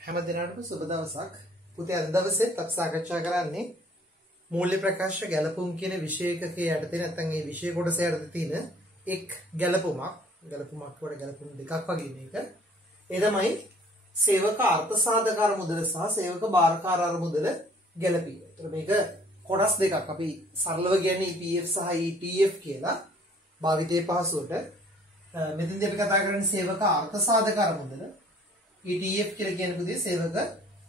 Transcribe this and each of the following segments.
හැම දිනකටම සුබ දවසක්. පුතේ අද දවසේත් අපි සාකච්ඡා කරන්නේ මූල්‍ය ප්‍රකාශ ගැලපුම් කියන විෂයකයේ යටතේ නැත්නම් මේ විෂය කොටස යටතේ තියෙන එක් ගැලපුමක් වල ගැලපුම් දෙකක් වගේ මේක. ඒ තමයි සේවක අර්ථ සාධක අරමුදල සහ සේවක බාරකාර අරමුදල ගැලපීම. ඒතර මේක කොටස් දෙකක් අපි සරලව කියන්නේ EPF සහ ETF කියලා භාවිතයේ පහසුවට. මෙතෙන්දී අපි කතා කරන්නේ සේවක අර්ථ සාධක අරමුදල. ETF කියලා කියන පුතේ සේවක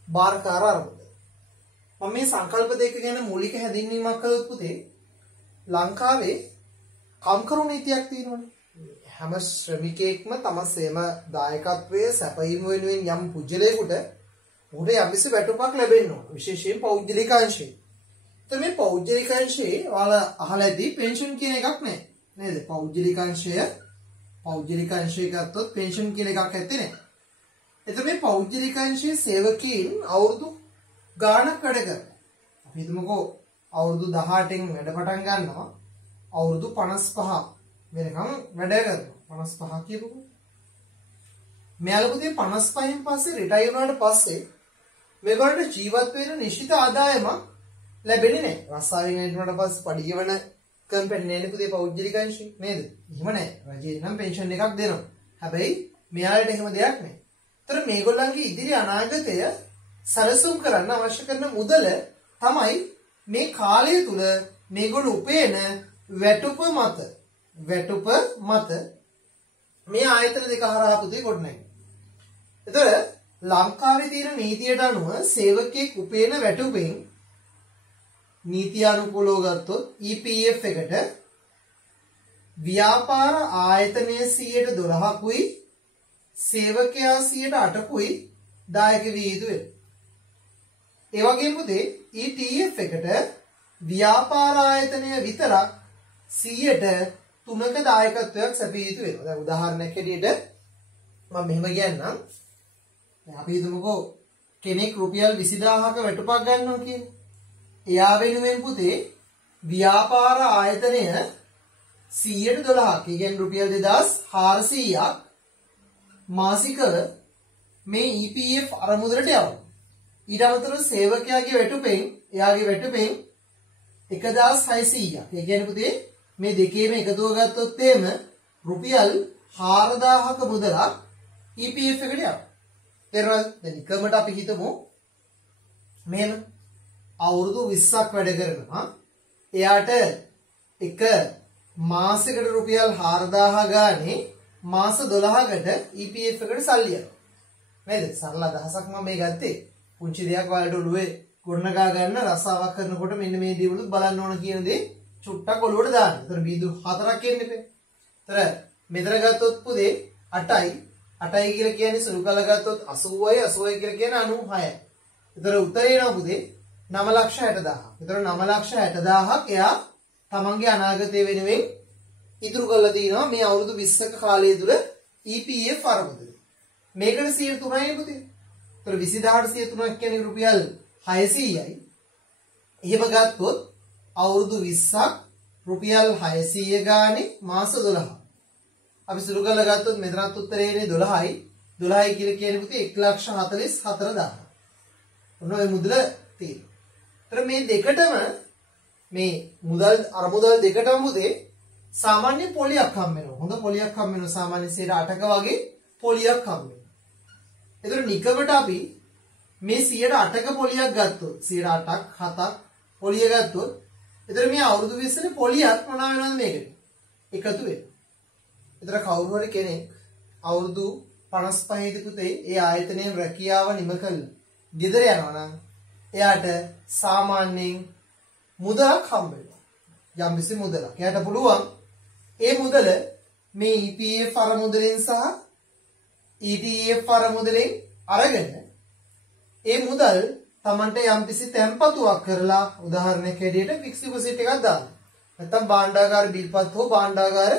බාරකාර අරමුදල. මම මේ සංකල්ප දෙක ගැන මූලික හැඳින්වීමක් කළොත් පුතේ ලංකාවේ කම්කරු නීතියක් තියෙනවනේ. හැම ශ්‍රමිකයෙක්ම තම සේම දායකත්වයේ සැපයීම වෙනුවෙන් යම් පුජ්‍යලයකට උඩ යම්කිසි වැටුපක් ලැබෙන්න ඕන. විශේෂයෙන් පෞද්ගලික අංශේ. එතන මේ පෞද්ගලික අංශේ ඔයාලා අහලා ඇති පෙන්ෂන් කියන එකක් නැහැ. නේද? පෞද්ගලික අංශය ගත්තොත් පෙන්ෂන් කියලා එකක් ඇත්තේ නැහැ. එතකොට මේ පෞද්ගලික අංශයේ සේවකීන් අවුරුදු ගාණක් වැඩ කරනවා. අපි හිතමුකෝ අවුරුදු 18න් වැඩ පටන් ගන්නවා. අවුරුදු 55 වෙනකම් වැඩ කරනවා. 55 කියපුවෝ. මෙයාලපුතේ 55න් පස්සේ රිටයර් වුණාට පස්සේ මේගොල්ලන්ට ජීවත් වෙන්න නිශ්චිත ආදායමක් ලැබෙන්නේ නැහැ. රස්සාවෙන් එන්නුනට පස්සේ පඩි ගෙවන කම්පැනි නේද පුතේ පෞද්ගලික අංශේ නේද? එහෙම නැහැ. රජයෙන් නම් පෙන්ෂන් එකක් දෙනවා. හැබැයි මෙයාලට එහෙම දෙයක් නැහැ. ඒතර මේගොල්ලන්ගේ ඉදිරි අනාගතය සැලසුම් කරන්න අවශ්‍ය කරන මුදල තමයි මේ කාලය තුල මේගොල්ලෝ උපයන වැටුප මත මේ ආයතන දෙක හරහා පුතේ ගොඩනැගෙන්නේ. ඒතර ලංකාවේ තියෙන නීතියට අනුව සේවකයෙක් උපයන වැටුපෙන් නීතියානුකූලව ගත්තොත් EPF එකට ව්‍යාපාර ආයතනයේ 12%කුයි සේවකයා 8%කුයි දායක විය යුතු වෙනවා. ඒ වගේම පුතේ ETF එකට ව්‍යාපාර ආයතනය විතරක් 3%ක දායකත්වයක් සැපිය යුතු වෙනවා. දැන් උදාහරණයක් හැටියට මම මෙහෙම කියන්නම්. දැන් අපි හිතමුකෝ කෙනෙක් රුපියල් 20000ක වැටුපක් ගන්නවා කියන්නේ. එයා වෙනුවෙන් පුතේ ව්‍යාපාර ආයතනය 112ක්, ඒ කියන්නේ රුපියල් 2400ක් මාසිකව මේ EPF අරමුදලට යවනවා. ඊට අමතරව සේවකයාගේ වැටුපෙන් 1600ක්. ඒ කියන්නේ පුතේ මේ දෙකේම එකතුව ගත්තොත් එහෙම රුපියල් 4000ක මුදලක් EPF එකට යනවා. තේරුණාද? දැන් නිකමට අපි හිතමු මෙහෙම අවුරුදු 20ක් වැඩ කරනවා. එයාට එක මාසෙකට රුපියල් 4000 ගානේ මාස 12කට EPF එකට සල්ලි යනවා. නේද? සරල අදහසක් මම මේ ගත්තේ. පුංචි දෙයක් ඔයාලට ඔළුවේ ගොඩනගා ගන්න රස්සාවක් කරනකොට මෙන්න මේ දේවලුත් බලන්න ඕන කියන දේ චුට්ටක් ඔළුවට දාන්න. ඒතර බීදු 4ක් එන්න එපේ. ඒතර මෙතන ගත්තොත් පුතේ 8යි. 8යි කියලා කියන්නේ සුළු කළ ගත්තොත් 80යි 80යි කියලා කියන්නේ 96යි. ඒතර උත්තරේ එනවා පුතේ 9,60,000. ඒතර 9,60,000ක් එයා තමන්ගේ අනාගතය වෙනුවෙන් ඉතුරු කරලා තිනවා මේ අවුරුදු 20ක කාලය තුල EPF අරමුදල. මේකට 103යි පුතේ. ඒතර 20000ට 103ක් කියන්නේ රුපියල් 600යි. එහෙම ගත්තොත් අවුරුදු 20ක් රුපියල් 600 ගානේ මාස 12. අපි සුළු කරලා ගත්තොත් මෙතනත් උත්තරේ එන්නේ 12යි. 12යි කියලා කියන්නේ පුතේ 1,44,000. ඔන්න ඔය මුදල තියෙනවා. ඒතර මේ දෙකටම මේ අරමුදල් දෙකටම පුතේ සාමාන්‍ය පොලියක් හම්බ වෙනවා. හොඳ පොලියක් හම්බ වෙනවා. සාමාන්‍ය 8%ක වගේ පොලියක් හම්බ වෙනවා. ඒතර නිකමට අපි මේ 8%ක පොලියක් ගත්තොත් 8%ක් 7ක් පොලිය ගත්තොත් ඒතර මේ අවුරුදු 20ේ පොලියක් මොනවා වෙනවද මේකට? එකතු වෙනවා. ඒතර කවුරු හරි කෙනෙක් අවුරුදු 55 දී පුතේ ඒ ආයතනයේ රැකියාව නිම කළා. ගෙදර යනවා නම් එයාට සාමාන්‍යයෙන් මුදලක් හම්බ වෙනවා. යම්කිසි මුදලක්. එයාට පුළුවන් ඒ මුදල මේ EPF අරමුදලෙන් සහ ETF අරමුදලෙන් අරගෙන ඒ මුදල් Tamanට යම්කිසි තැන්පතුවක් කරලා උදාහරණයක් හැටියට ෆික්ස් ඩිපොසිට් එකක් දාන්න. නැත්නම් භාණ්ඩාගාර බිල්පත් හෝ භාණ්ඩාගාර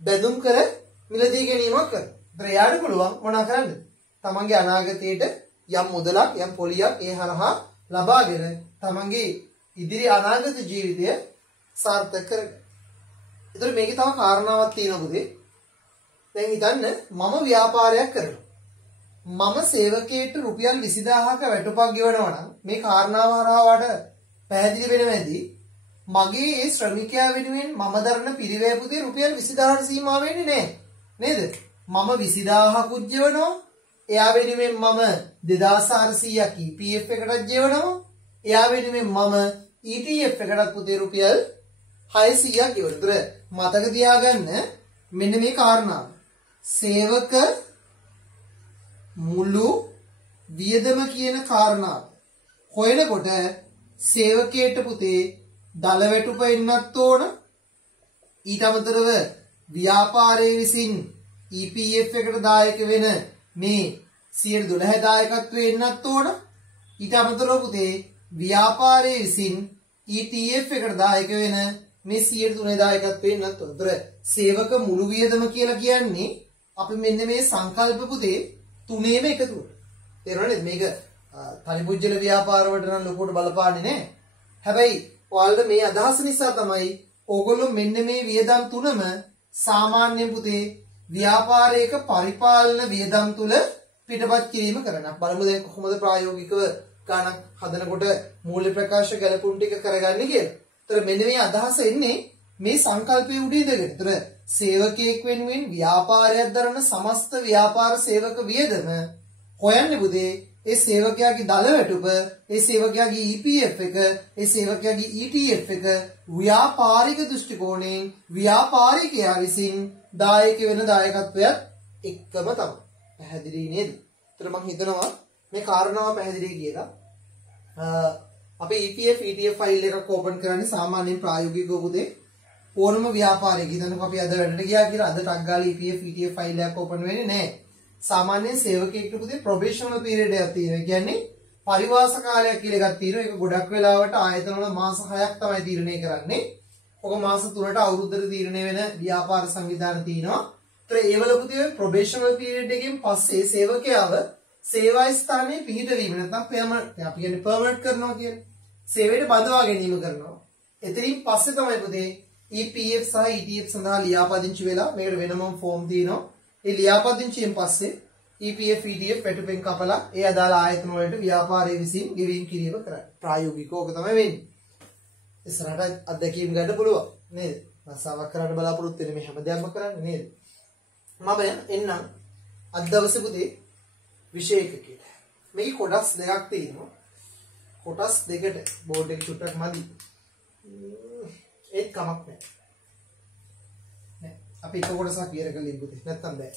බැඳුම් කර මිලදී ගැනීමක් කරන්න. ඒතර එයාට පුළුවන් මොනා කරන්නද? Tamanගේ අනාගතයට යම් මුදලක් යම් පොලියක් ඒ හරහා ලබාගෙන Tamanගේ ඉදිරි අනාගත ජීවිතය සාර්ථක කරගන්න. ඒතර මේකේ තව කාරණාවක් තියෙනවා පුතේ. දැන් හිතන්න මම ව්‍යාපාරයක් කරනවා. මම සේවකයෙක්ට රුපියල් 20000ක වැටුපක් ගෙවනවා නම් මේ කාරණාව හරහා වට පැහැදිලි වෙනවා ඇති මගේ ඒ ශ්‍රමිකයා වෙනුවෙන් මම දරන පිරිවැය පුතේ රුපියල් 20000ට සීමා වෙන්නේ නැහැ නේද මම 20000කුත් ගෙවනවා එයා වෙනුවෙන් මම 2400ක් EPF එකටත් ගෙවනවා එයා වෙනුවෙන් මම ETF එකටත් පුතේ රුපියල් 600ක් ගෙවනවා. ඒතර මතක තියාගන්න මෙන්න මේ කාරණාව. සේවක මුළු වියදම කියන කාරණාව. හොයනකොට සේවකයට පුතේ දල වැටුප එන්නත් ඕන. ඊට අමතරව ව්‍යාපාරයේ විසින් EPF එකට දායක වෙන මේ 12 දායකත්වය එන්නත් ඕන. ඊට අමතරව පුතේ ව්‍යාපාරයේ විසින් ETF එකට දායක වෙන මේ 3 දායකත්වය එන්නත් ඕන. ඒතර සේවක මුළු වියදම කියලා කියන්නේ අපි මෙන්න මේ සංකල්ප පුතේ තුනේම එකතුවට. තේරුණාද? මේක තනිපුජ්‍යල ව්‍යාපාර වලට නම් ලොකුවට බලපාන්නේ නැහැ. හැබැයි ඔයාලට මේ අදහස නිසා තමයි ඕගොල්ලෝ මෙන්න මේ වියදම් තුනම සාමාන්‍ය පුතේ ව්‍යාපාරයක පරිපාලන වියදම් තුල පිටපත් කිරීම කරන්න. බලමු දැන් කොහොමද ප්‍රායෝගිකව ගණන් හදනකොට මූල්‍ය ප්‍රකාශ ගැලපුම් ටික කරගන්නේ කියලා. ඒතර මෙන්න මේ අදහස එන්නේ මේ සංකල්පයේ උඩ ඉඳගෙන. ඒතර සේවකයෙක් වෙනුවෙන් ව්‍යාපාරයක් දරන සමස්ත ව්‍යාපාර සේවක වියදම හොයන්නේ පුතේ ඒ සේවකයාගේ දල වැටුප, ඒ සේවකයාගේ EPF එක, ඒ සේවකයාගේ ETF එක ව්‍යාපාරික දෘෂ්ටි කෝණයෙන් ව්‍යාපාරිකයා විසින් දායක වෙන දායකත්වයක් එක්කම තමයි. පැහැදිලි නේද? ඒතර මම හිතනවා මේ කාරණාව පැහැදිලි කියලා. අපි EPF ETF ෆයිල් එකක් ඕපන් කරන්නේ සාමාන්‍යයෙන් ප්‍රායෝගිකව පුතේ ඕනම ව්‍යාපාරයක. හිතන්නකෝ අපි අද වැඩට ගියා කියලා අද ටක් ගාලා EPF ETF ෆයිල් එකක් ඕපන් වෙන්නේ නැහැ. සාමාන්‍යයෙන් සේවකයෙක්ට පුතේ ප්‍රොබේෂනල් පීරියඩ් එකක් තියෙනවා. ඒ කියන්නේ පරිවාස කාලයක් කියලා එකක් තියෙනවා. ඒක ගොඩක් වෙලාවට ආයතන වල මාස 6ක් තමයි තීරණය කරන්නේ. ඔක මාස 3ට අවුරුද්දට තීරණය වෙන ව්‍යාපාර සංවිධාන තියෙනවා. ඒතර ඒවල පුතේ ප්‍රොබේෂනල් පීරියඩ් එකෙන් පස්සේ සේවකයාව සේවා ස්ථානයේ පිහිටවීම නැත්නම් අපි කියන්නේ පර්මනන්ට් කරනවා කියන්නේ. සේවයට බඳවා ගැනීම කරනවා. එතනින් පස්සේ තමයි පුතේ EPF සහ ETF සඳහා ලියාපදිංචි වෙලා මේකට වෙනම ෆෝම් තියෙනවා. ඒ ලියාපදිංචියෙන් පස්සේ EPF ETF වැටුපෙන් කපලා ඒ අදාළ ආයතන වලට ව්‍යාපාරයේ විසින් ගෙවීම් කිරීම කරන්නේ. ප්‍රායෝගිකව ඕක තමයි වෙන්නේ. ඉස්සරහට අත්දැකීම් ගන්න පුළුවන් නේද? රසාවක් කරන්න බලාපොරොත්තු වෙන්නේ මේ හැමදේම කරන්නේ නේද? මම එන්නම් අද දවසේ පුතේ විෂය එකකට. මේක කොටස් දෙකක් තියෙනවා. කොටස් දෙකට බෝඩ් එක චුට්ටක් මදි. ඒත් කමක් නැහැ. අපි එක කොටසක් විතර කලින් පුතේ නැත්තම් බෑ.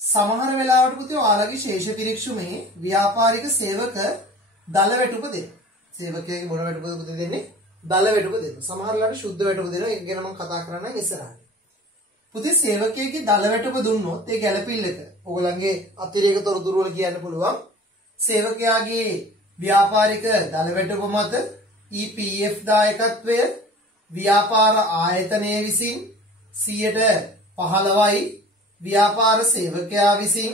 සමහර වෙලාවට පුතේ ඔයාලගේ ශේෂ පිරික්සුමේ ව්‍යාපාරික සේවක දල වැටුප දෙන්න. සේවකයාගේ මොන වැටුපද පුතේ දෙන්නේ? දල වැටුප දෙන්න. සමහර වෙලාවට සුද්ධ වැටුප දෙනවා. ඒක ගැන මම කතා කරන්නම් ඉස්සරහට. පුතේ සේවකයාගේ දල වැටුප දුන්නොත් ඒ ගැළපිල්ලක ඔයගලන්ගේ අතිරේක තොරතුරු වල කියන්න පුළුවන්. සේවකයාගේ ව්‍යාපාරික දල වැටුප මත EPF දායකත්වය ව්‍යාපාර ආයතනය විසින් 15%යි ව්‍යාපාර සේවකයා විසින්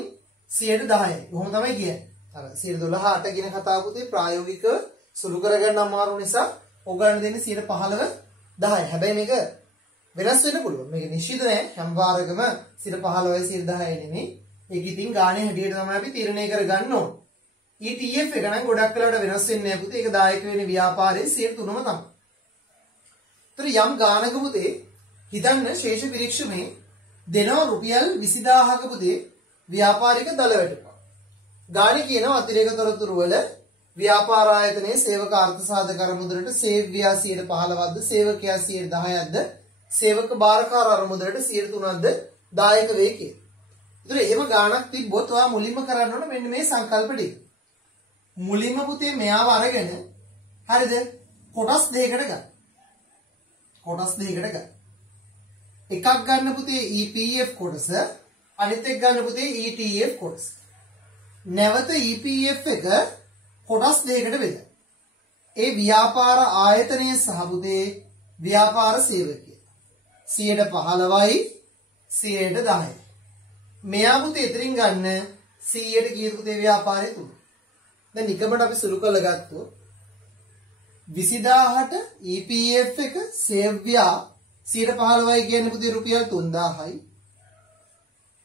10%යි. කොහොම තමයි කියන්නේ. අර 12% කියන කතාව පුතේ ප්‍රායෝගිකව සුළු කරගන්න අමාරු නිසා ඔයගලන් දෙන්නේ 15% 10%. හැබැයි මේක වෙනස් වෙන්න පුළුවන්. මේක නිශ්චිත නෑ. හැම වාරකම 15%යි 10%යි නෙමෙයි. ඒක ඉතින් ගානේ හැටියට තමයි අපි තීරණය කරගන්න ඕන. ETF එක නම් ගොඩක් වෙලාවට වෙනස් වෙන්නේ නෑ පුතේ. ඒක දායක වෙන ව්‍යාපාරයේ 3%ම තමයි. ඒතර යම් ගානක පුතේ හිතන්න ශේෂ පිරික්සුමේ දෙනවා රුපියල් 20000ක පුතේ ව්‍යාපාරික දල වැටුප. ගානේ කියනවා අතිරේක තොරතුරු වල ව්‍යාපාර ආයතනයේ සේවක අර්ථ සාධක අරමුදලට සේව්‍යා 15%ක්ද සේවකයා 10%ක්ද සේවක බාරකාර අරමුදලට 3%ක්ද දායක වේ කියලා. ඒතර එහෙම ගානක් තිබ්බොත් ඔයා මුලින්ම කරන්න ඕන මෙන්න මේ සංකල්ප ටික. මුලින්ම පුතේ මෙයාව අරගෙන හරිද කොටස් දෙකකට ගන්න. කොටස් දෙකකට ගන්න. එකක් ගන්න පුතේ EPF කොටස අනිත් එක ගන්න පුතේ ETF කොටස. නැවත EPF එක කොටස් දෙකකට බෙදන්න. ඒ ව්‍යාපාර ආයතනය සහ පුතේ ව්‍යාපාර සේවකය 15%යි 10%යි. මෙයා පුතේ එතරින් ගන්න 100ට කීයද පුතේ ව්‍යාපාරය තුන. දැන් නිකමට අපි සුළු කරලා ගත්තොත් 20000ට EPF එක සේව්‍යා 15%යි කියන්නේ පුතේ රුපියල් 3000යි.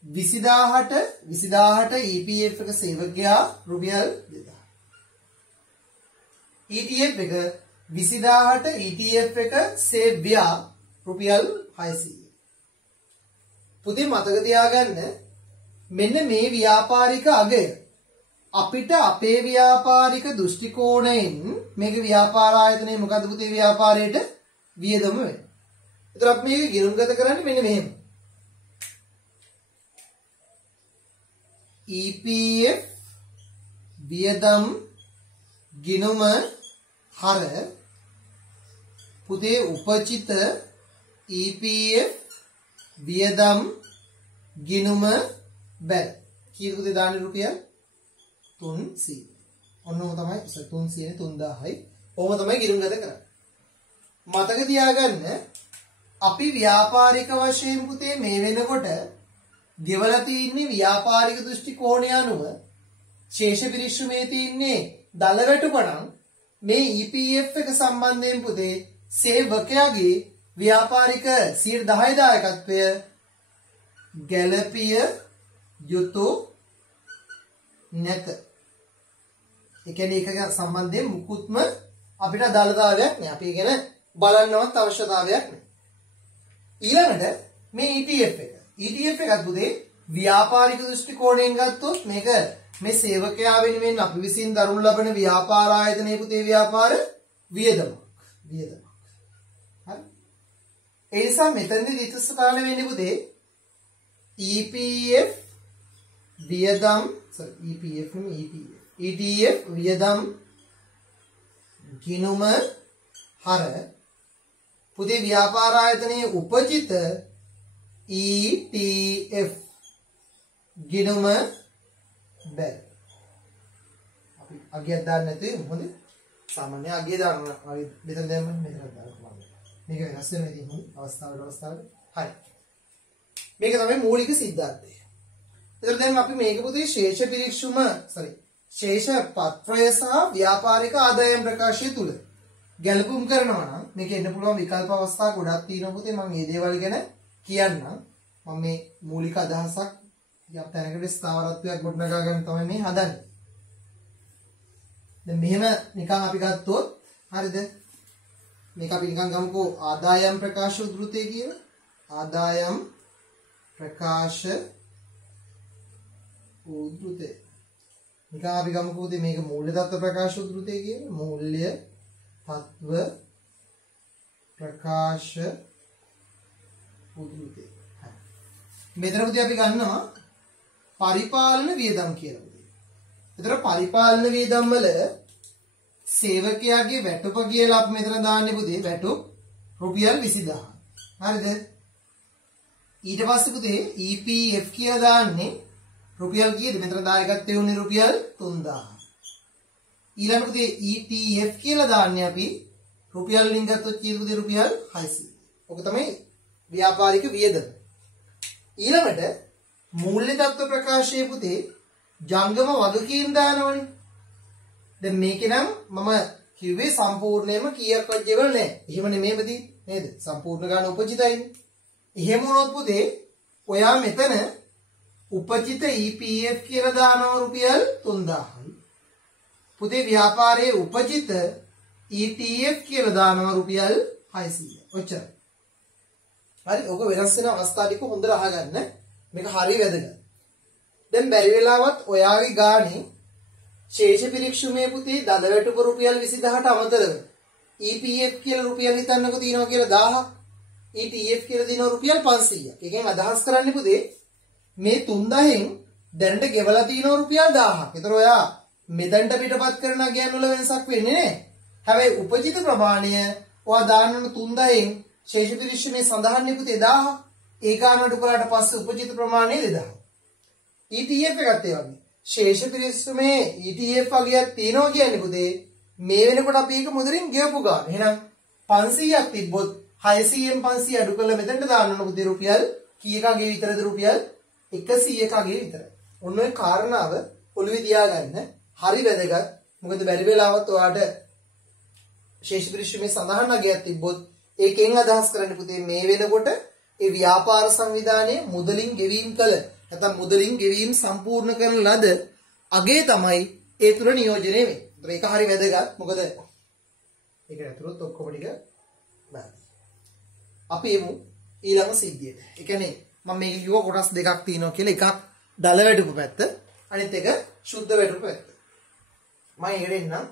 විසිදාහට EPF එක සේවකයා රුපියල් 2000. ETF එක 20000ට ETF එක සේව්‍යා රුපියල් 600. පුතේ මතක තියාගන්න මෙන්න මේ ව්‍යාපාරික අගය අපිට අපේ ව්‍යාපාරික දෘෂ්ටි කෝණයෙන් මේක ව්‍යාපාර ආයතනයේ මොකද්ද පුතේ ව්‍යාපාරයට වියදම වෙන්නේ. ඒතර අපි මේක ගිණුම්ගත කරන්නේ මෙන්න මෙහෙම. EPF වියදම් ගිණුම හර පුතේ උපචිත EPF වියදම් ගිණුම බැල කීයද පුතේ දාන්නේ රුපියල් 300. ඔන්නෝම තමයි 300නේ 3000යි. ඕම තමයි ගිණුම්ගත කරන්නේ. මතක තියාගන්න අපි ව්‍යාපාරික වශයෙන් පුතේ මේ වෙනකොට ගෙවලා තින්නේ ව්‍යාපාරික දෘෂ්ටි කෝණය අනුව ශේෂ පිරික්සුමේ තින්නේ දල වැටුපණන් මේ EPF එක සම්බන්ධයෙන් පුතේ සේවකයාගේ ව්‍යාපාරික 10% දායකත්වය ගැළපිය යුතු නැත. ඒ කියන්නේ ඒක සම්බන්ධයෙන් මුකුත්ම අපිට අදාළතාවයක් නෑ. අපි ඉගෙන බලන්නවත් අවශ්‍යතාවයක් නෑ. ඊළඟට මේ ETF එක. ETF එකත් පුතේ ව්‍යාපාරික දෘෂ්ටි කෝණයෙන් ගත්තොත් මේක මේ සේවකයා වෙනුවෙන් අපි විසින් දරනු ලබන ව්‍යාපාර ආයතනයේ පුතේ ව්‍යාපාර වියදමක්. හරි. ඒ නිසා මෙතනදී විතස්ස කාල වෙන්නේ පුතේ ETF වියදම් ETF වියදම් ගිණුම හර පුතේ ව්‍යාපාර ආයතනයේ උපජිත ETF ගිණුම බැල. අපි අගයක් දාන්න නැතුව මොකද සාමාන්‍ය අගය දාන්න අපි මෙතන දැම්මම මෙතන දාන්න. මේක වෙනස් වෙන ඉතින් අවස්ථාවට. හරි. මේක තමයි මූලික સિદ્ધාන්තය. එතකොට දැන් අපි මේක පුතේ ශේෂ පත්‍රය සහ ව්‍යාපාරික ආදායම් ප්‍රකාශය තුල ගැලපුම් කරනවා නම් මේක එන්න පුළුවන් විකල්ප අවස්ථා ගොඩක් තියෙනවා පුතේ. මම මේ දේවල් ගැන කියන්නම්. මම මේ මූලික අදහසක් යම් තැනකට ස්ථාවරත්වයක් ගොඩනගා ගන්න තමයි මේ හදන්නේ. දැන් මෙහෙම නිකන් අපි ගත්තොත් හරිද? මේක අපි නිකන් ගමුකෝ ආදායම් ප්‍රකාශ උද්ෘතය කියලා. ආදායම් ප්‍රකාශ උද්ෘතය. නිකන් අපි ගමුකෝ මේක මූල්‍ය තත්ත්ව ප්‍රකාශ උද්ෘතය කියලා. මූල්‍ය තත්ත්ව ප්‍රකාශ උද්ෘතය. මෙතනදී අපි ගන්නවා පරිපාලන වියදම් කියලා. ඒතර පරිපාලන වියදම් වල සේවකයාගේ වැටුප කියලා අපි මෙතන දාන්නේ පුතේ වැටුප රුපියල් 20000. හරිද? ඊට පස්සේ පුතේ EPF කියලා දාන්නේ රුපියල් කීයද? මෙතන දායකත්වයේ උනේ රුපියල් 3000. ඊළඟ පුතේ ETF කියලා දාන්නේ අපි රුපියල් වලින් ගත්තොත් කීයද පුතේ? රුපියල් 600. ඔක තමයි ව්‍යාපාරික වියදම. ඊළඟට මූල්‍ය තත්ත්ව ප්‍රකාශයේ පුතේ ජංගම වගකීම් දානවනේ. දැන් මේකේ නම් මම කිව්වේ සම්පූර්ණයෙන්ම කීයක්වත් ජීවල නැහැ. එහෙම නෙමෙයි බදී නේද? සම්පූර්ණ ගාන උපජිතයිනේ. එහෙම වුණොත් පුතේ ඔයා මෙතන උපජිත EPF කියලා දානවා රුපියල් 3000යි. පුතේ ව්‍යාපාරයේ උපජිත ETF කියලා දානවා රුපියල් 600යි. ඔච්චරයි. හරි ඔක වෙනස් වෙන අවස්ථා ටික හොඳට අහගන්න. මේක හරිය වැදගත්. දැන් බැරි වෙලාවත් ඔයාගේ ගානේ ශේෂ පිරික්සුමේ පුතේ දඩ වැටුප රුපියල් 20000ට අමතරව EPF කියලා රුපියල් හිතන්නකෝ තියෙනවා කියලා 1000ක් ETF කියලා දිනවා රුපියල් 500ක්. එකෙන් අදහස් කරන්නේ පුතේ මේ 3000න් දැනට ගෙවලා තියෙනවා රුපියල් 1000ක්. ඒතර ඔයා මෙතනට පිටපත් කරන ගෑන් වල වෙනසක් වෙන්නේ නැහැ. හැබැයි උපජිත ප්‍රමාණය ඔයා දාන්න 3000න් ශේෂ පිරික්සුමේ සඳහන් පුතේ 1000ක්. ඒ ගානට කරාට පස්සේ උපජිත ප්‍රමාණය 2000ක්. ETF එකත් ඒ වගේ. ශේෂ පිරික්සුමේ ETF වගේක් තියෙනවා කියන්නේ පුතේ මේ වෙනකොට අපි ඒක මුදලින් ගෙවපු ගාන. එහෙනම් 500ක් තිබ්බොත් 600න් 500 අඩු කරලා මෙතනට දාන්න ඕන පුතේ රුපියල් කීයකගේ විතරද? රුපියල් 100කගේ විතරයි. ඔන්න ඔය කාරණාව ඔළුවේ තියාගන්න. හරි වැදගත්. මොකද බැරි වෙලාවත් ඔයාට ශේෂ පිරික්සුමේ සඳහන් අගයක් තිබ්බොත් ඒකෙන් අදහස් කරන්න පුතේ මේ වෙනකොට ඒ ව්‍යාපාර සංවිධානයේ මුදලින් ගෙවීම් කළ නැත්නම් මුදලින් ගෙවීම් සම්පූර්ණ කරන ලද අගේ තමයි ඒ තුල නියෝජනය වෙන්නේ. ඒක හරි වැදගත්. මොකද ඒක ඇතුළත් ඔක්කොම ටික බෑ. අපි එමු ඊළඟ සිද්ධියට. ඒ කියන්නේ මම මේක කිව්ව කොටස් දෙකක් තියෙනවා කියලා. එකක් දල වැටුප පැත්ත, අනිත් එක සුද්ධ වැටුප පැත්ත. මම ඒකට එන්නම්.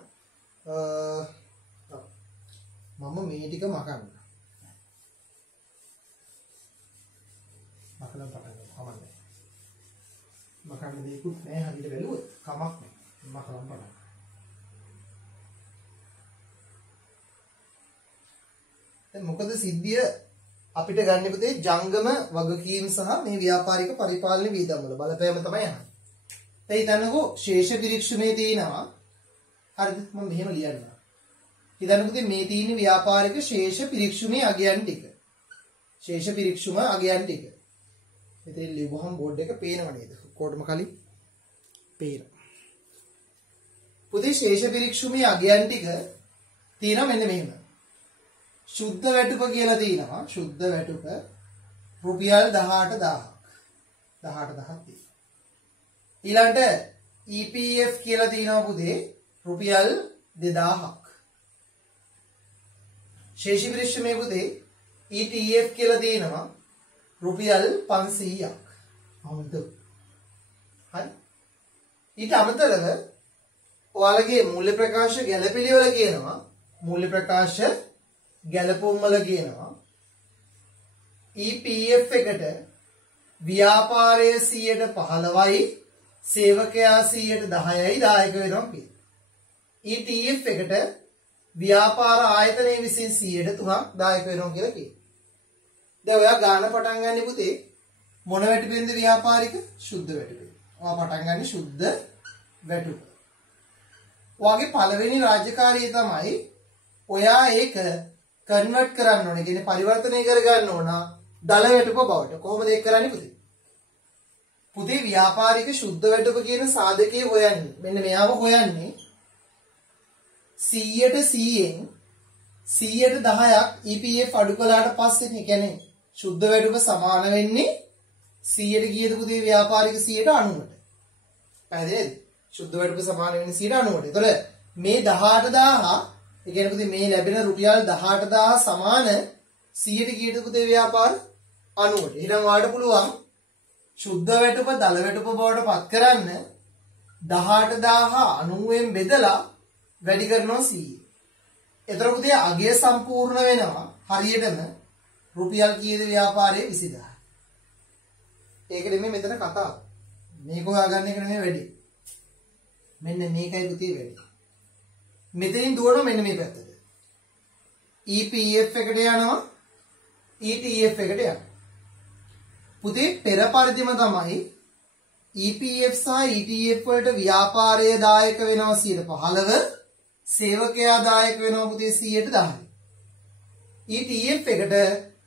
මම මේ ටික මකන්න. මකලා පටන් ගමු. මකන්න දෙයක්වත් නැහැ හරියට බැලුවොත් කමක් නැහැ. මකලා පටන්. දැන් මොකද සිද්ධිය අපිට ගන්න පුතේ ජංගම වගකීම් සහ මේ ව්‍යාපාරික පරිපාලන වියදම් වල බලපෑම තමයි අහන්නේ. දැන් හිතන්නකෝ ශේෂ පිරික්ෂමේ තියෙනවා. හරිද? මම මෙහෙම ලියන්නම්. හිතන්න පුතේ මේ තියෙන ව්‍යාපාරික ශේෂ පිරික්ෂමේ අගයන් ටික. ශේෂ පිරික්ෂම අගයන් ටික. මෙතන ලියවහම බෝඩ් එක පේනව නේද? කොටම කලින් පේනවා. පුතේ ශේෂ පිරික්ෂමේ අගයන් ටික තියෙනවා මෙන්න මෙහෙම. සුද්ධ වැටුප කියලා තියෙනවා. සුද්ධ වැටුප රුපියල් 18000ක්. 18000ක් තියෙනවා. ඊළඟට EPF කියලා තියෙනවා පුතේ රුපියල් 2000ක්. ශේෂ පිරික්ෂමේ පුතේ ETF කියලා තියෙනවා රුපියල් 500ක්. හරිද? හරි. ඊට අමතරව ඔයාලගේ මූල්‍ය ප්‍රකාශ ගැළපෙලිවල කියනවා මූල්‍ය ප්‍රකාශ ගැලපුම් වල කියනවා EPF එකට ව්‍යාපාරයේ 15%යි සේවකයා 10%යි දායක වෙනවා කියලා. ETF එකට ව්‍යාපාර ආයතනයේ විසින් 3%ක් දායක වෙනවා කියලා කියනවා. දැන් ඔයා ගාන පටන් ගන්න පුතේ මොන වැටුපෙන්ද ව්‍යාපාරික සුද්ධ වැටුපෙන්. ඔයා පටන් ගන්න සුද්ධ වැටුප. ඔයාගේ පළවෙනි රාජකාරිය තමයි ඔයා ඒක කන්වර්ට් කරන්න ඕනේ. කියන්නේ පරිවර්තනය කර ගන්න ඕන දල වැටුප බවට. කොහොමද ඒක කරන්නේ පුතේ? පුතේ ව්‍යාපාරික සුද්ධ වැටුප කියන සාධකයේ හොයන්නේ. මෙන්න මෙයාව හොයන්නේ 100%ෙන් 110ක් EPF අඩු කළාට පස්සේ කියන්නේ සුද්ධ වැටුප සමාන වෙන්නේ 100ට කීයද පුතේ ව්‍යාපාරික 90ට. පැහැදිලිද? සුද්ධ වැටුප සමාන වෙන්නේ 90ට. ඒතර මේ 18000 ඒ කියන්නේ පුතේ මේ ලැබෙන රුපියල් 18000 සමාන 100ට කීයද පුතේ ව්‍යාපාර 90ට. එහෙනම් ඔයාලට පුළුවන් සුද්ධ වැටුප දල වැටුප බවට පත් කරන්න 18000 90ෙන් බෙදලා වැඩි කරනවා 100. ඒතර පුතේ අගය සම්පූර්ණ වෙනවා හරියටම රුපියල් කීයද ව්‍යාපාරයේ 20000. ඒක නෙමෙයි මෙතන කතාව. මේක හොයාගන්න එක නෙමෙයි වැඩි. මෙන්න මේකයි පුතේ වැඩි. මෙතනින් දුවනවා මෙන්න මේ පැත්තට. EPF එකට යනවා ETF එකට යනවා. පුතේ පෙර පරිදිම තමයි EPF සහ ETF වලට ව්‍යාපාරයේ දායක වෙනවා 15%, සේවකයා දායක වෙනවා පුතේ 10%. ETF එකට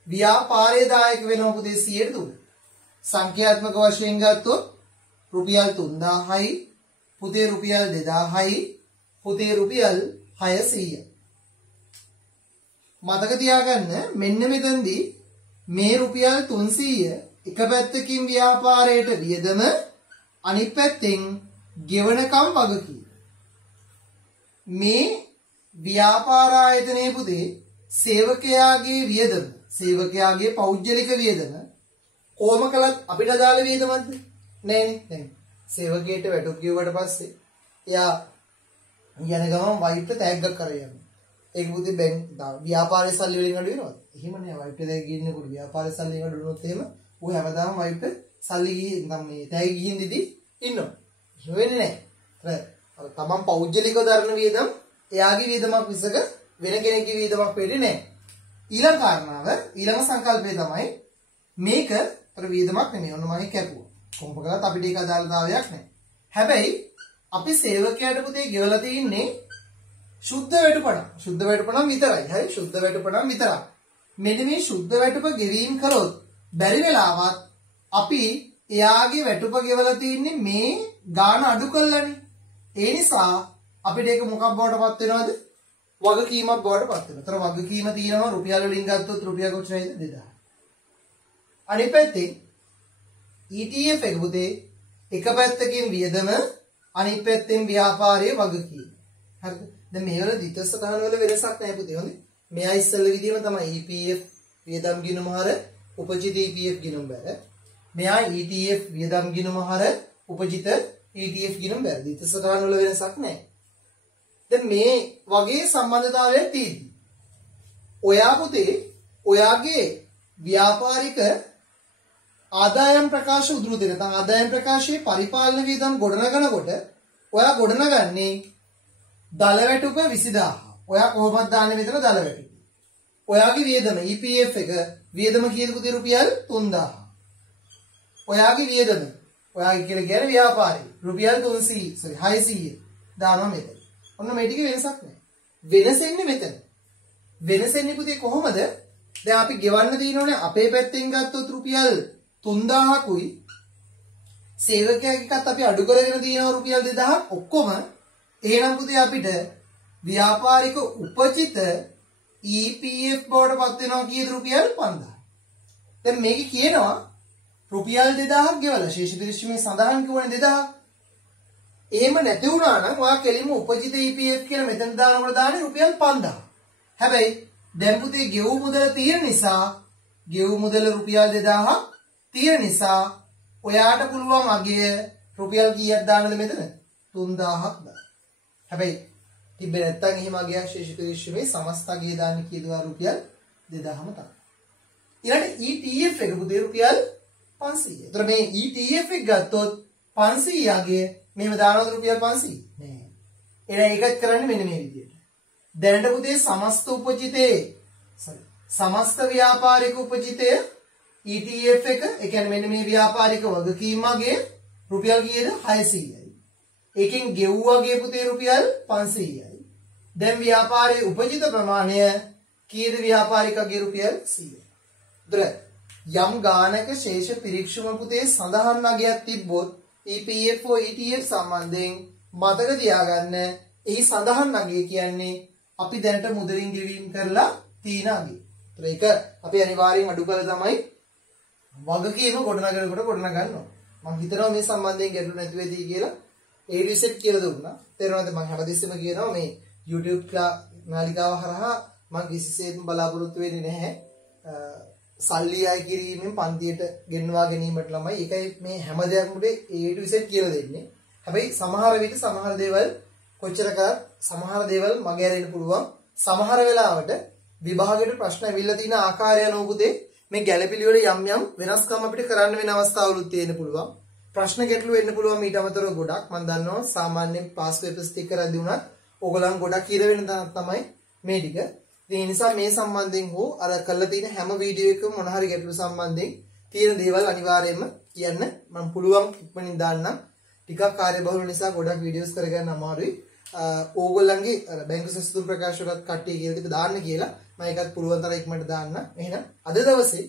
ව්‍යාපාරයේ දායක වෙනවා පුතේ 3%. සංඛ්‍යාත්මක වශයෙන් ගත්තොත් රුපියල් 3000යි, පුතේ රුපියල් 2000යි, පුතේ රුපියල් 600යි. මතක තියාගන්න මෙන්න මෙතනදී මේ රුපියල් 300 එක පැත්තකින් ව්‍යාපාරයට වියදම අනිත් පැත්තෙන් ගෙවනකම් වගකීම. මේ ව්‍යාපාර ආයතනයේ පුතේ සේවකයාගේ වියදම, සේවකයාගේ පෞද්ගලික වියදම කොහොම කළත් අපිට අදාළ වියදමක්ද? නෑනේ. සේවකයට වැටුප් ගෙවුවට පස්සේ එයා යන ගමන් වයිට් තෑග්ගක් කරගෙන ඒක පුතේ බැංක් ව්‍යාපාරයේ සල්ලි වලින් අඩු වෙනවද? එහෙම නෑ. වයිට් තෑග්ග ගින්නකොට ව්‍යාපාරයේ සල්ලි වලින් අඩු වුණොත් එහෙම ඌ හැමදාම වයිට් සල්ලි ගිහින් මේ තෑග්ග ගිහින් දිදී ඉන්නවා. ඒක වෙන්නේ නෑ. තමන් පෞද්ගලිකව දරන වියදම් එයාගේ වියදමක් විසක වෙන කෙනෙක්ගේ වියදමක් වෙන්නේ නෑ. ඊළඟ කාරණාව ඊළඟ සංකල්පය තමයි මේක අර වියදමක් නෙමෙයි. ඔන්න මම කැපුවා. කොහොම කරත් අපිට ඒක අදාළතාවයක් නෑ. හැබැයි අපි සේවකයාට පුතේ ගෙවලා තින්නේ සුද්ධ වැටුපණ. සුද්ධ වැටුපණ විතරයි. හරි සුද්ධ වැටුපණ විතරයි. මෙන්න මේ සුද්ධ වැටුප ගෙවීම කරොත් බැරි වෙලාවත් අපි එයාගේ වැටුප ගෙවලා තින්නේ මේ ගාණ අඩු කළානේ. ඒ නිසා අපිට ඒක මොකක් බවට පත් වෙනවද? වගකීමක් බවට පත් වෙනවා. ඒතර වගකීම තියෙනවා රුපියල් වලින් ගත්තොත් රුපියල් කොච්චරයිද? 2000. අනිත් පැත්තෙන් ETF එක පුතේ එක පැත්තකින් වියදම අනිත් පැත්තෙන් ව්‍යාපාරයේ වගකීම. හරිද? දැන් මේවල ද්විත්ව සටහන වල වෙනසක් නැහැ පුතේ. හොඳේ. මෙයා ඉස්සෙල්ල විදියම තමයි EPF වියදම් ගිණුම හර උපජිත EPF ගිණුම බැර. මෙයා ETF වියදම් ගිණුම හර උපජිත ETF ගිණුම බැර. ද්විත්ව සටහන වල වෙනසක් නැහැ. දැන් මේ වගේ සම්බන්ධතාවයක් තියෙනවා. ඔයා පුතේ ඔයාගේ ව්‍යාපාරික ආදායම් ප්‍රකාශ උද්ෘතය නැත්නම් ආදායම් ප්‍රකාශයේ පරිපාලන වියදම් ගොඩනගනකොට ඔයා ගොඩනගන්නේ දල වැටුප 20000. ඔයා කොහොමද දාන්නේ මෙතන දල වැටුප? ඔයාගේ වියදම EPF එක වියදම කීයද පුතේ? රුපියල් 3000. ඔයාගේ වියදම ඔයාගේ කියලා කියන්නේ ව්‍යාපාරේ රුපියල් 600 දානවා මෙතන. ඔන්න මේ ටික වෙනසක් නැහැ. වෙනසෙන්නේ මෙතන. වෙනසෙන්නේ පුතේ කොහොමද? දැන් අපි ගෙවන්න තියෙනෝනේ අපේ පැත්තෙන් ගත්තොත් රුපියල් 3000කුයි සේවකයාගේකත් අපි අඩු කරගෙන තියෙනවා රුපියල් 2000ක් ඔක්කොම. එහෙනම් පුතේ අපිට ව්‍යාපාරික උපජිත EPF බවට පත් වෙනවා කීයද? රුපියල් 5000. දැන් මේක කියනවා රුපියල් 2000ක් ගෙවලා ශේෂ පිරිශ්‍රමයේ සඳහන් කියවනේ 2000. එහෙම නැති වුණා නම් ඔයා කෙලින්ම උපජිත EPF කියලා මෙතන දානකොට දාන්නේ රුපියල් 5000. හැබැයි දැන් පුතේ ගෙවු මුදල තියෙන නිසා ගෙවු මුදල රුපියල් 2000ක් තියෙන නිසා ඔයාට පුළුවන් අගය රුපියල් කීයක් දාන්නද මෙතන? 3000ක් දාන්න. හැබැයි තිබ්බේ නැත්තම් එහෙම අගයක් ශේෂ පිරිශ්‍රමයේ සමස්ත අගය දාන්නේ කීයද? රුපියල් 2000ම තමයි. ඊළඟට ETF එක පුතේ රුපියල් 500. ඒතර මේ ETF එක ගත්තොත් 500 අගය මෙහෙම දානවද රුපියල් 500? නෑ. එහෙනම් ඒකත් කරන්නේ මෙන්න මේ විදිහට. දැනට පුතේ සමස්ත උපජිතේ සමස්ත ව්‍යාපාරික උපජිතය ETF එක ඒ කියන්නේ මෙන්න මේ ව්‍යාපාරික වගකීමගේ රුපියල් කීයද? 600යි. ඒකෙන් ගෙව්වාගේ පුතේ රුපියල් 500යි. දැන් ව්‍යාපාරයේ උපජිත ප්‍රමාණය කීයද? ව්‍යාපාරිකගේ රුපියල් 100යි. ඒතර යම් ගානක ශේෂ පිරික්ෂුම පුතේ සඳහන් අගයක් තිබ්බොත් EPF හෝ ETF සම්බන්ධයෙන් මතක තියාගන්න එහි සඳහන් අගය කියන්නේ අපි දැනට මුදලින් ගෙවීම කරලා තියෙන අගය. ඒතර ඒක අපි අනිවාර්යෙන් අඩු කරලා තමයි වගකීම ගොඩනගනකොට ගොඩනගන්නවා. මම හිතනවා මේ සම්බන්ධයෙන් ගැටලු නැති වෙදී කියලා ඒ රිසෙට් කියලා දුන්නා. තේරෙනවද? මම හැමදෙස්සෙම කියනවා මේ YouTube නාලිකාව හරහා මම කිසිසේත්ම බලාපොරොත්තු වෙන්නේ නැහැ සල්ලි අය කිරීමෙන් පන්තියට ගෙන්වා ගැනීමට ළමයි. ඒකයි මේ හැම දෙයක්ම උඩේ A to Z කියලා දෙන්නේ. හැබැයි සමහර විට සමහර දේවල් කොච්චර කරත් සමහර දේවල් මගේ ඇරෙන්න පුළුවන්. සමහර වෙලාවට විභාගයට ප්‍රශ්න ඇවිල්ලා තියෙන ආකාරය නෝබුදේ මේ ගැළපිලි වල යම් යම් වෙනස්කම් අපිට කරන්න වෙන අවස්ථාවලුත් තියෙන්න පුළුවන්. ප්‍රශ්න ගැටළු වෙන්න පුළුවන් ඊට අමතරව ගොඩක්. මම දන්නවා සාමාන්‍යයෙන් පාස් පේපර්ස් ටික කරද්දී උනත් ඕගොල්ලන් ගොඩක් ඉර වෙන තමයි මේ ටික. ඒ නිසා මේ සම්බන්ධයෙන් හෝ අර කරලා තියෙන හැම වීඩියෝ එකකම මොන හරි ගැටලු සම්බන්ධයෙන් තියෙන දේවල් අනිවාර්යයෙන්ම කියන්න මම පුළුවන් ඉක්මනින් දාන්නම්. ටිකක් කාර්යබහුල නිසා ගොඩක් වීඩියෝස් කරගන්න අමාරුයි. ඕගොල්ලන්ගේ අර බැංකු සෙසුම් ප්‍රකාශකත් කට්ටිය කියලා තිබ්බ දාන්න කියලා මම ඒකත් පුළුවන් තරම් ඉක්මනට දාන්න. එහෙනම් අද දවසේ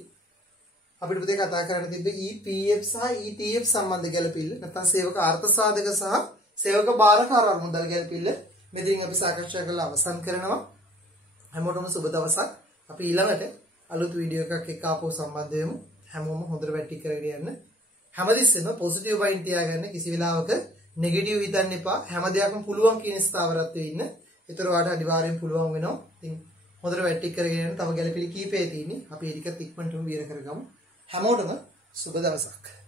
අපිට පුතේ කතා කරන්න තිබ්බේ EPF සහ ETF සම්බන්ධ ගැළපිල්ල නැත්නම් සේවක ආර්ථ සාධක සහ සේවක බාරකාර මුදල් ගැළපිල්ල මෙතනින් අපි සාකච්ඡා කරලා අවසන් කරනවා. හැමෝටම සුබ දවසක්. අපි ඊළඟට අලුත් වීඩියෝ එකක් එක්ක ආපහු සම්බන්ධ වෙමු. හැමෝම හොඳට වැටි කරගෙන යන්න. හැමදෙස්සෙම පොසිටිව් වයින් තියාගන්න. කිසි වෙලාවක නෙගටිව් හිතන්න එපා. හැම දෙයක්ම පුළුවන් කියන ස්ථාවරත්වයේ ඉන්න. ඒතර ඔයාලට අනිවාර්යෙන් පුළුවන් වෙනවා. ඉතින් හොඳට වැටි කරගෙන යන්න. තව ගැළපිලි කීපේ තියෙන්නේ. අපි ඒක ඉක්මනටම විතර කරගමු. හැමෝටම සුබ දවසක්.